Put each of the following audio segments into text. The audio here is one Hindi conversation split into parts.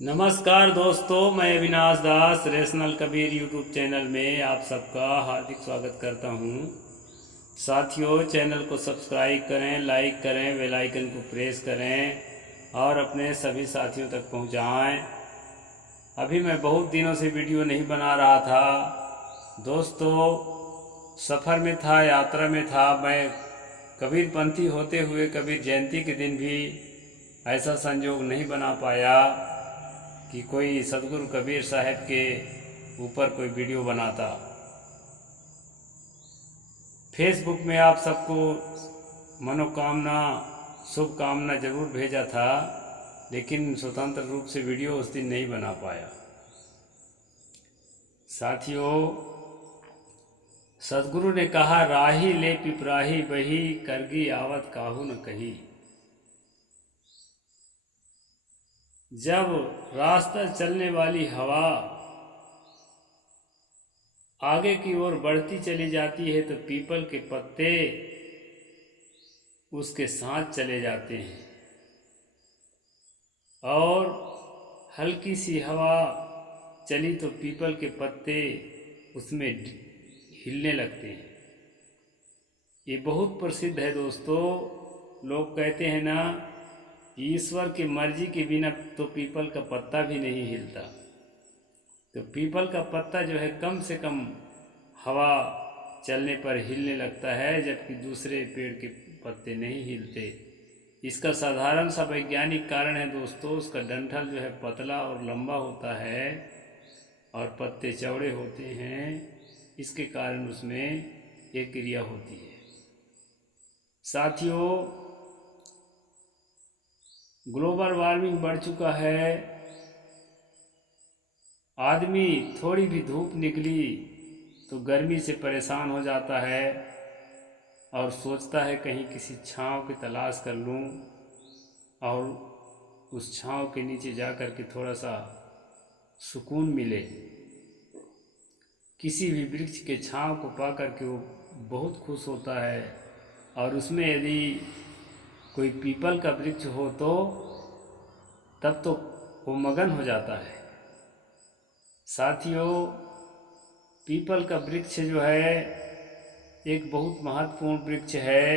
नमस्कार दोस्तों, मैं अविनाश दास रेशनल कबीर यूट्यूब चैनल में आप सबका हार्दिक स्वागत करता हूं। साथियों, चैनल को सब्सक्राइब करें, लाइक करें, बेल आइकन को प्रेस करें और अपने सभी साथियों तक पहुंचाएं। अभी मैं बहुत दिनों से वीडियो नहीं बना रहा था दोस्तों, सफ़र में था, यात्रा में था। मैं कबीरपंथी होते हुए कबीर जयंती के दिन भी ऐसा संयोग नहीं बना पाया कि कोई सदगुरु कबीर साहब के ऊपर कोई वीडियो बनाता। फेसबुक में आप सबको मनोकामना, शुभकामना जरूर भेजा था, लेकिन स्वतंत्र रूप से वीडियो उस दिन नहीं बना पाया। साथियों, सदगुरु ने कहा, राही ले पिपराही बही, करगी आवत काहू न कही। जब रास्ता चलने वाली हवा आगे की ओर बढ़ती चली जाती है तो पीपल के पत्ते उसके साथ चले जाते हैं और हल्की सी हवा चली तो पीपल के पत्ते उसमें हिलने लगते हैं। ये बहुत प्रसिद्ध है दोस्तों। लोग कहते हैं ना, ईश्वर की मर्जी के बिना तो पीपल का पत्ता भी नहीं हिलता। तो पीपल का पत्ता जो है कम से कम हवा चलने पर हिलने लगता है, जबकि दूसरे पेड़ के पत्ते नहीं हिलते। इसका साधारण सा वैज्ञानिक कारण है दोस्तों, उसका डंठल जो है पतला और लंबा होता है और पत्ते चौड़े होते हैं। इसके कारण उसमें एक क्रिया होती है। साथियों, ग्लोबल वार्मिंग बढ़ चुका है। आदमी थोड़ी भी धूप निकली तो गर्मी से परेशान हो जाता है और सोचता है कहीं किसी छांव की तलाश कर लूं और उस छांव के नीचे जाकर के थोड़ा सा सुकून मिले। किसी भी वृक्ष के छांव को पा करके वो बहुत खुश होता है, और उसमें यदि कोई पीपल का वृक्ष हो तो तब तो वो मगन हो जाता है। साथियों, पीपल का वृक्ष जो है एक बहुत महत्वपूर्ण वृक्ष है।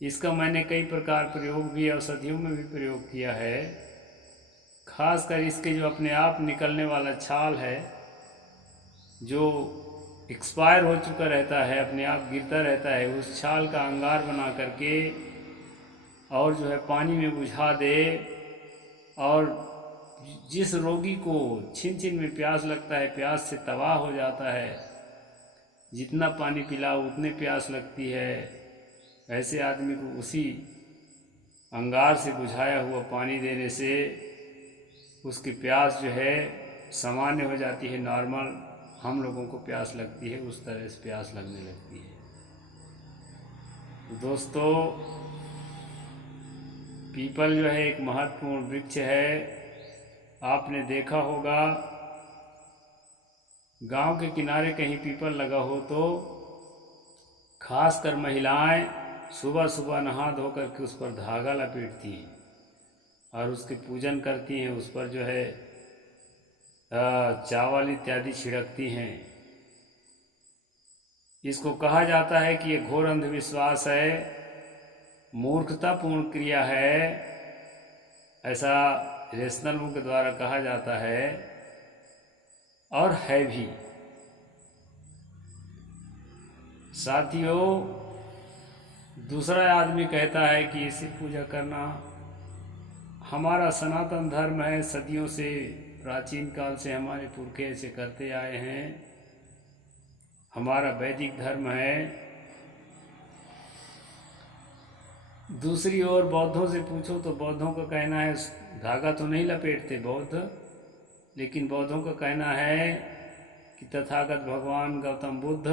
इसका मैंने कई प्रकार प्रयोग भी औषधियों में भी प्रयोग किया है। खासकर इसके जो अपने आप निकलने वाला छाल है, जो एक्सपायर हो चुका रहता है, अपने आप गिरता रहता है, उस छाल का अंगार बना करके और जो है पानी में बुझा दे, और जिस रोगी को छिन छिन में प्यास लगता है, प्यास से तबाह हो जाता है, जितना पानी पिलाओ उतने प्यास लगती है, ऐसे आदमी को उसी अंगार से बुझाया हुआ पानी देने से उसकी प्यास जो है सामान्य हो जाती है। नॉर्मल हम लोगों को प्यास लगती है, उस तरह से प्यास लगने लगती है। दोस्तों, पीपल जो है एक महत्वपूर्ण वृक्ष है। आपने देखा होगा, गांव के किनारे कहीं पीपल लगा हो तो खासकर महिलाएं सुबह सुबह नहा धो करके उस पर धागा लपेटती हैं और उसके पूजन करती हैं। उस पर जो है चावल इत्यादि छिड़कती हैं। इसको कहा जाता है कि ये घोर अंधविश्वास है, मूर्खतापूर्ण क्रिया है, ऐसा रेशनल के द्वारा कहा जाता है और है भी। साथियों, दूसरा आदमी कहता है कि इसी पूजा करना हमारा सनातन धर्म है, सदियों से, प्राचीन काल से हमारे पुरखे ऐसे करते आए हैं, हमारा वैदिक धर्म है। दूसरी ओर बौद्धों से पूछो तो बौद्धों का कहना है, धागा तो नहीं लपेटते बौद्ध, लेकिन बौद्धों का कहना है कि तथागत भगवान गौतम बुद्ध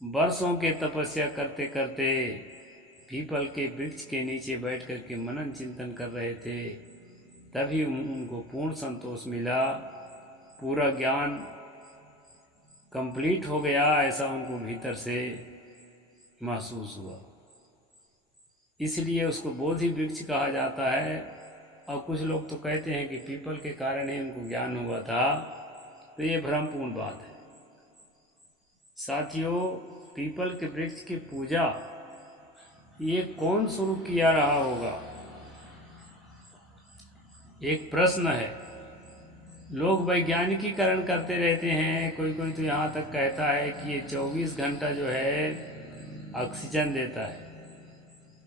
वर्षों के तपस्या करते करते पीपल के वृक्ष के नीचे बैठ कर के मनन चिंतन कर रहे थे, तभी उनको पूर्ण संतोष मिला, पूरा ज्ञान कंप्लीट हो गया, ऐसा उनको भीतर से महसूस हुआ। इसलिए उसको बोधि वृक्ष कहा जाता है। और कुछ लोग तो कहते हैं कि पीपल के कारण ही उनको ज्ञान हुआ था, तो ये भ्रमपूर्ण बात है। साथियों, पीपल के वृक्ष की पूजा ये कौन शुरू किया रहा होगा, एक प्रश्न है। लोग वैज्ञानिकीकरण करते रहते हैं। कोई कोई तो यहाँ तक कहता है कि ये 24 घंटा जो है ऑक्सीजन देता है।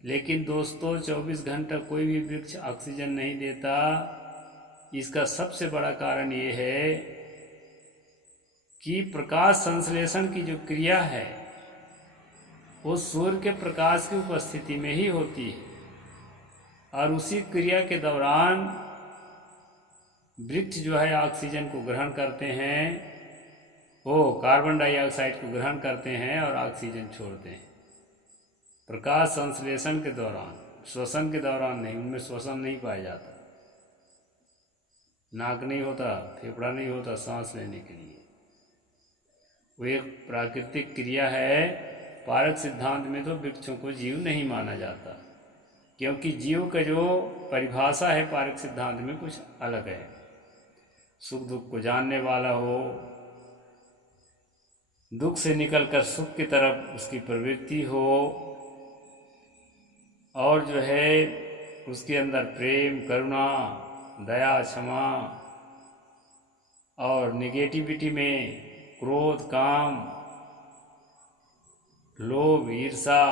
लेकिन दोस्तों, 24 घंटा कोई भी वृक्ष ऑक्सीजन नहीं देता। इसका सबसे बड़ा कारण ये है कि प्रकाश संश्लेषण की जो क्रिया है वो सूर्य के प्रकाश की उपस्थिति में ही होती है, और उसी क्रिया के दौरान वृक्ष जो है ऑक्सीजन को ग्रहण करते हैं, वो कार्बन डाइऑक्साइड को ग्रहण करते हैं और ऑक्सीजन छोड़ते हैं। प्रकाश संश्लेषण के दौरान, श्वसन के दौरान नहीं, उनमें श्वसन नहीं पाया जाता। नाक नहीं होता, फेफड़ा नहीं होता सांस लेने के लिए। वो एक प्राकृतिक क्रिया है। पारक सिद्धांत में तो वृक्षों को जीव नहीं माना जाता, क्योंकि जीव का जो परिभाषा है पारक सिद्धांत में कुछ अलग है। सुख दुख को जानने वाला हो, दुख से निकलकर सुख की तरफ उसकी प्रवृत्ति हो, और जो है उसके अंदर प्रेम, करुणा, दया, क्षमा, और निगेटिविटी में क्रोध, काम, लोभ, ईर्षा,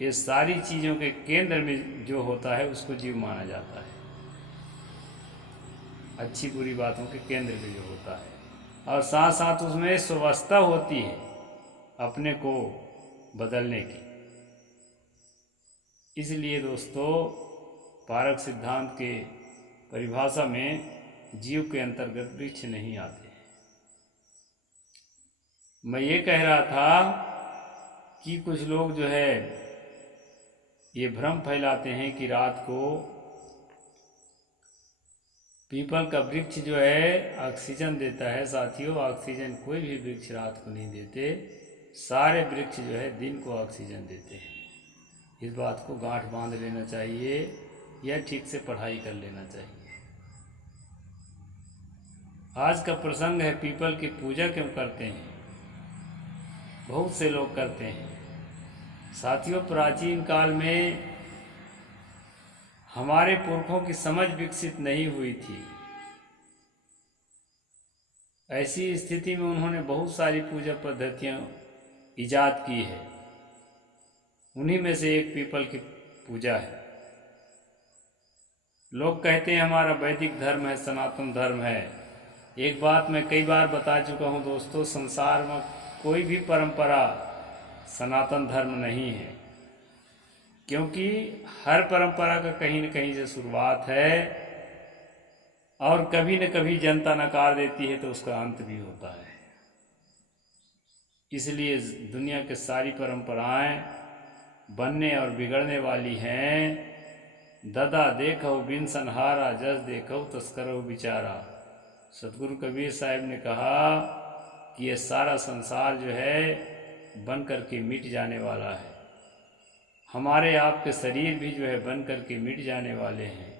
ये सारी चीज़ों के केंद्र में जो होता है उसको जीव माना जाता है। अच्छी बुरी बातों के केंद्र में जो होता है, और साथ साथ उसमें स्वावस्था होती है अपने को बदलने की। इसलिए दोस्तों, पारक सिद्धांत के परिभाषा में जीव के अंतर्गत वृक्ष नहीं आते। मैं ये कह रहा था कि कुछ लोग जो है ये भ्रम फैलाते हैं कि रात को पीपल का वृक्ष जो है ऑक्सीजन देता है। साथियों, ऑक्सीजन कोई भी वृक्ष रात को नहीं देते, सारे वृक्ष जो है दिन को ऑक्सीजन देते हैं। इस बात को गांठ बांध लेना चाहिए, या ठीक से पढ़ाई कर लेना चाहिए। आज का प्रसंग है पीपल की पूजा क्यों करते हैं। बहुत से लोग करते हैं। साथियों, प्राचीन काल में हमारे पुरखों की समझ विकसित नहीं हुई थी। ऐसी स्थिति में उन्होंने बहुत सारी पूजा पद्धतियां इजाद की है। उन्हीं में से एक पीपल की पूजा है। लोग कहते हैं हमारा वैदिक धर्म है, सनातन धर्म है। एक बात मैं कई बार बता चुका हूँ दोस्तों, संसार में कोई भी परंपरा सनातन धर्म नहीं है, क्योंकि हर परंपरा का कहीं न कहीं से शुरुआत है, और कभी न कभी जनता नकार देती है तो उसका अंत भी होता है। इसलिए दुनिया के सारी परंपराएं बनने और बिगड़ने वाली हैं। ददा देखो बिन संहारा, जस देखो तस्करो बिचारा। सतगुरु कबीर साहब ने कहा कि ये सारा संसार जो है बन कर के मिट जाने वाला है। हमारे आपके शरीर भी जो है बन कर के मिट जाने वाले हैं।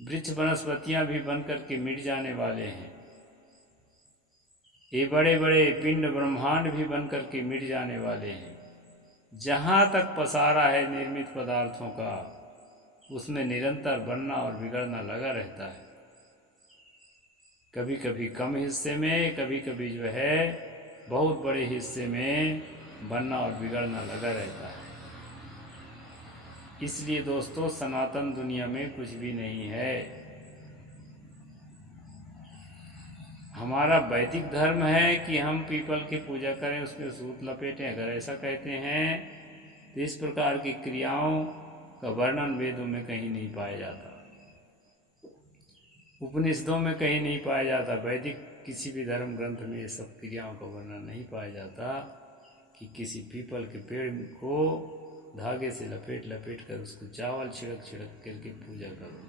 वृक्ष वनस्पतियाँ भी बन कर के मिट जाने वाले हैं। ये बड़े बड़े पिंड ब्रह्मांड भी बन कर के मिट जाने वाले हैं। जहाँ तक पसारा है निर्मित पदार्थों का, उसमें निरंतर बनना और बिगड़ना लगा रहता है। कभी कभी कम हिस्से में, कभी कभी जो है बहुत बड़े हिस्से में बनना और बिगड़ना लगा रहता है। इसलिए दोस्तों, सनातन दुनिया में कुछ भी नहीं है। हमारा वैदिक धर्म है कि हम पीपल की पूजा करें, उसमें सूत लपेटें। अगर ऐसा कहते हैं तो इस प्रकार की क्रियाओं का वर्णन वेदों में कहीं नहीं पाया जाता, उपनिषदों में कहीं नहीं पाया जाता, वैदिक किसी भी धर्म ग्रंथ में ये सब क्रियाओं का वर्णन नहीं पाया जाता कि किसी पीपल के पेड़ को धागे से लपेट लपेट कर उसको चावल छिड़क छिड़क करके पूजा करो।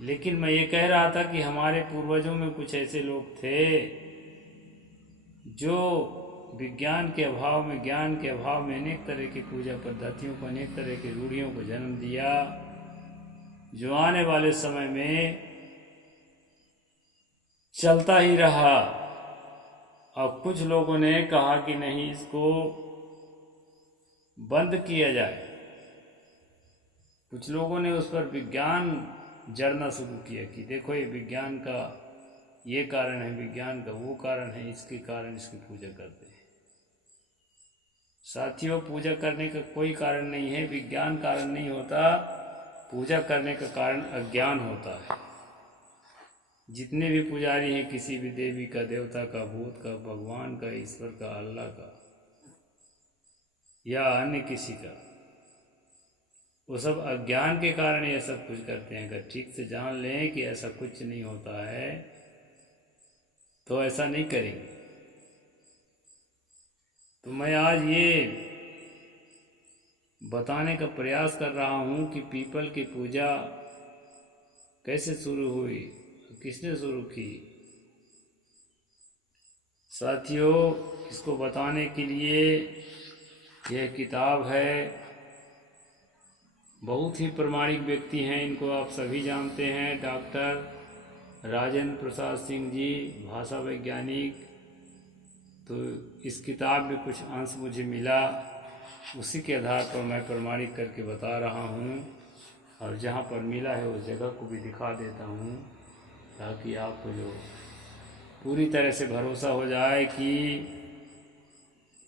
लेकिन मैं ये कह रहा था कि हमारे पूर्वजों में कुछ ऐसे लोग थे जो विज्ञान के अभाव में, ज्ञान के अभाव में अनेक तरह की पूजा पद्धतियों को, अनेक तरह की रूढ़ियों को जन्म दिया, जो आने वाले समय में चलता ही रहा। और कुछ लोगों ने कहा कि नहीं, इसको बंद किया जाए। कुछ लोगों ने उस पर विज्ञान जड़ना शुरू किया कि देखो ये विज्ञान का ये कारण है, विज्ञान का वो कारण है, इसके कारण इसकी पूजा करते हैं। साथियों, पूजा करने का कोई कारण नहीं है, विज्ञान कारण नहीं होता, पूजा करने का कारण अज्ञान होता है। जितने भी पुजारी हैं किसी भी देवी का, देवता का, भूत का, भगवान का, ईश्वर का, अल्लाह का या अन्य किसी का, वो सब अज्ञान के कारण ये सब कुछ करते हैं। अगर ठीक से जान लें कि ऐसा कुछ नहीं होता है तो ऐसा नहीं करेंगे। तो मैं आज ये बताने का प्रयास कर रहा हूँ कि पीपल की पूजा कैसे शुरू हुई, किसने शुरू की। साथियों, इसको बताने के लिए यह किताब है, बहुत ही प्रामाणिक व्यक्ति हैं, इनको आप सभी जानते हैं, डॉक्टर राजेंद्र प्रसाद सिंह जी, भाषा वैज्ञानिक। तो इस किताब में कुछ अंश मुझे मिला, उसी के आधार पर मैं प्रमाणिक करके बता रहा हूँ, और जहाँ पर मिला है उस जगह को भी दिखा देता हूँ, ताकि आपको जो पूरी तरह से भरोसा हो जाए कि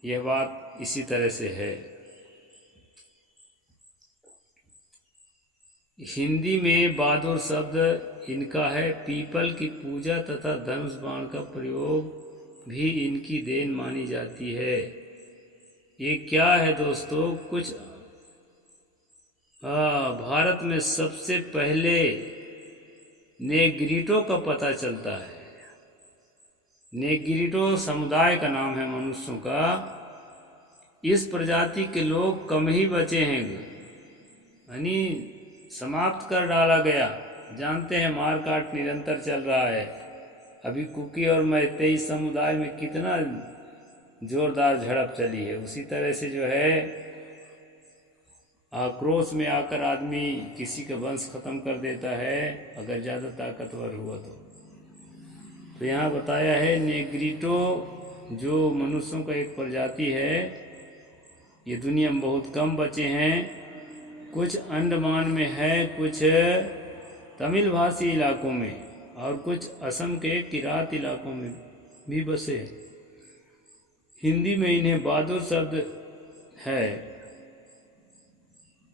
यह बात इसी तरह से है। हिंदी में बहादुर शब्द इनका है। पीपल की पूजा तथा धनुष बाण का प्रयोग भी इनकी देन मानी जाती है। ये क्या है दोस्तों, कुछ भारत में सबसे पहले नेग्रिटो का पता चलता है। नेग्रिटो समुदाय का नाम है मनुष्यों का। इस प्रजाति के लोग कम ही बचे हैं, यानी समाप्त कर डाला गया। जानते हैं मार काट निरंतर चल रहा है। अभी कुकी और मैतेई समुदाय में कितना जोरदार झड़प चली है। उसी तरह से जो है आक्रोश में आकर आदमी किसी का वंश खत्म कर देता है, अगर ज़्यादा ताकतवर हुआ तो यहाँ बताया है नेग्रिटो जो मनुष्यों का एक प्रजाति है, ये दुनिया में बहुत कम बचे हैं। कुछ अंडमान में है, कुछ तमिल भाषी इलाकों में, और कुछ असम के किरात इलाकों में भी बसे। हिंदी में इन्हें बहादुर शब्द है।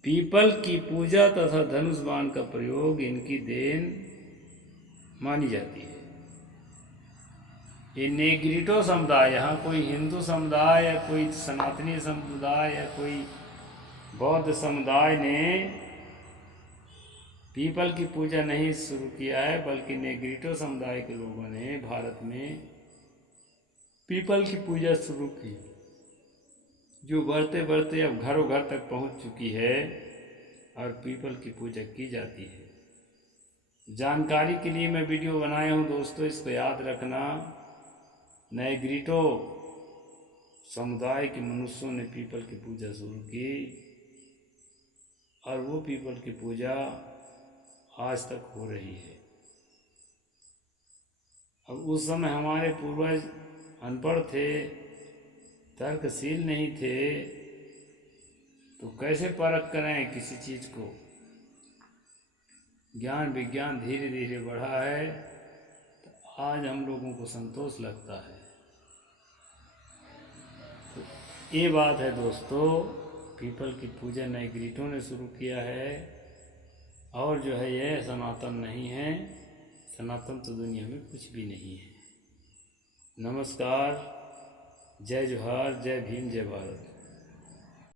पीपल की पूजा तथा धनुष बाण का प्रयोग इनकी देन मानी जाती है। ये नेग्रिटो समुदाय, यहाँ कोई हिंदू समुदाय या कोई सनातनी समुदाय या कोई बौद्ध समुदाय ने पीपल की पूजा नहीं शुरू किया है, बल्कि नेग्रिटो समुदाय के लोगों ने भारत में पीपल की पूजा शुरू की, जो बढ़ते बढ़ते अब घरों घर तक पहुंच चुकी है और पीपल की पूजा की जाती है। जानकारी के लिए मैं वीडियो बनाया हूं दोस्तों, इसको याद रखना। नेग्रिटो समुदाय के मनुष्यों ने पीपल की पूजा शुरू की, और वो पीपल की पूजा आज तक हो रही है। अब उस समय हमारे पूर्वज अनपढ़ थे, तर्कशील नहीं थे, तो कैसे परख करें किसी चीज़ को। ज्ञान विज्ञान धीरे धीरे बढ़ा है, तो आज हम लोगों को संतोष लगता है। तो ये बात है दोस्तों, पीपल की पूजा नेग्रिटो ने शुरू किया है, और जो है यह सनातन नहीं है। सनातन तो दुनिया में कुछ भी नहीं है। नमस्कार, जय जोहार, जय भीम, जय भारत।